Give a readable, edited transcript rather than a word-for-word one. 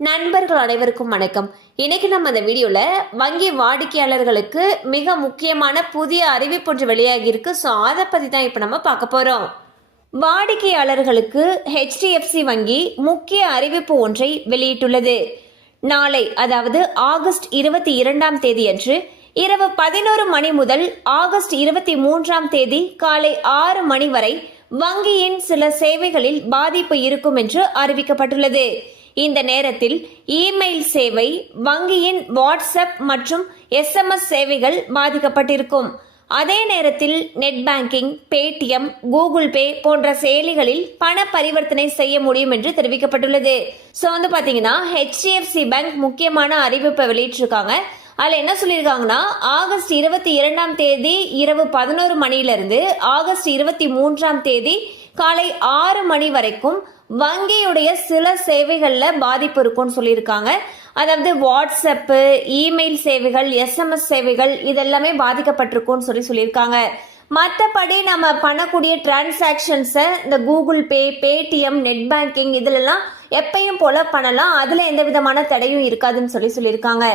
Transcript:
நண்பர்கள் அனைவருக்கும் வணக்கம். இன்னைக்கு நம்ம இந்த வீடியோல வங்கி வாடிக்கையாளர்களுக்கு மிக முக்கியமான புதிய அறிவிப்பு ஒன்று வெளியாகி இருக்கு. ஸோ அதை பத்தி தான் இப்போ நம்ம பார்க்க போறோம். வாடிக்கையாளர்களுக்கு HDFC வங்கி முக்கிய அறிவிப்பு ஒன்றை வெளியிட்டுள்ளது. நாளை, அதாவது ஆகஸ்ட் 22ஆம் தேதி அன்று இரவு 11 மணி முதல் ஆகஸ்ட் 23ஆம் தேதி காலை 6 மணி வரை வங்கியின் சில சேவைகளில் பாதிப்பு இருக்கும் என்று அறிவிக்கப்பட்டுள்ளது. இந்த நேரத்தில் இமெயில் சேவை, வங்கியின் வாட்ஸ்அப் மற்றும் SMS சேவைகள் பாதிக்கப்பட்டிருக்கும். அதே நேரத்தில் net banking, Paytm, Google Pay போன்ற செயலிகளில் பண பரிவர்த்தனை செய்ய முடியும் என்று தெரிவிக்கப்பட்டுள்ளது. ஸோ பாத்தீங்கன்னா HDFC பேங்க் முக்கியமான அறிவிப்பை வெளியிட்டிருக்காங்க. அதில் என்ன சொல்லியிருக்காங்கன்னா, ஆகஸ்ட் 22ஆம் தேதி இரவு 11 மணியிலிருந்து ஆகஸ்ட் 23ஆம் தேதி காலை 6 மணி வரைக்கும் வங்கியுடைய சில சேவைகளில் பாதிப்பு இருக்கும்னு சொல்லியிருக்காங்க. அதாவது வாட்ஸ்அப்பு, இமெயில் சேவைகள், SMS சேவைகள் இதெல்லாமே பாதிக்கப்பட்டிருக்கும்னு சொல்லியிருக்காங்க. மற்றபடி நம்ம பண்ணக்கூடிய டிரான்சாக்ஷன்ஸை இந்த Google Pay, Paytm, net banking இதிலெல்லாம் எப்பயும் போல பண்ணலாம். அதில் எந்த விதமான தடையும் இருக்காதுன்னு சொல்லியிருக்காங்க.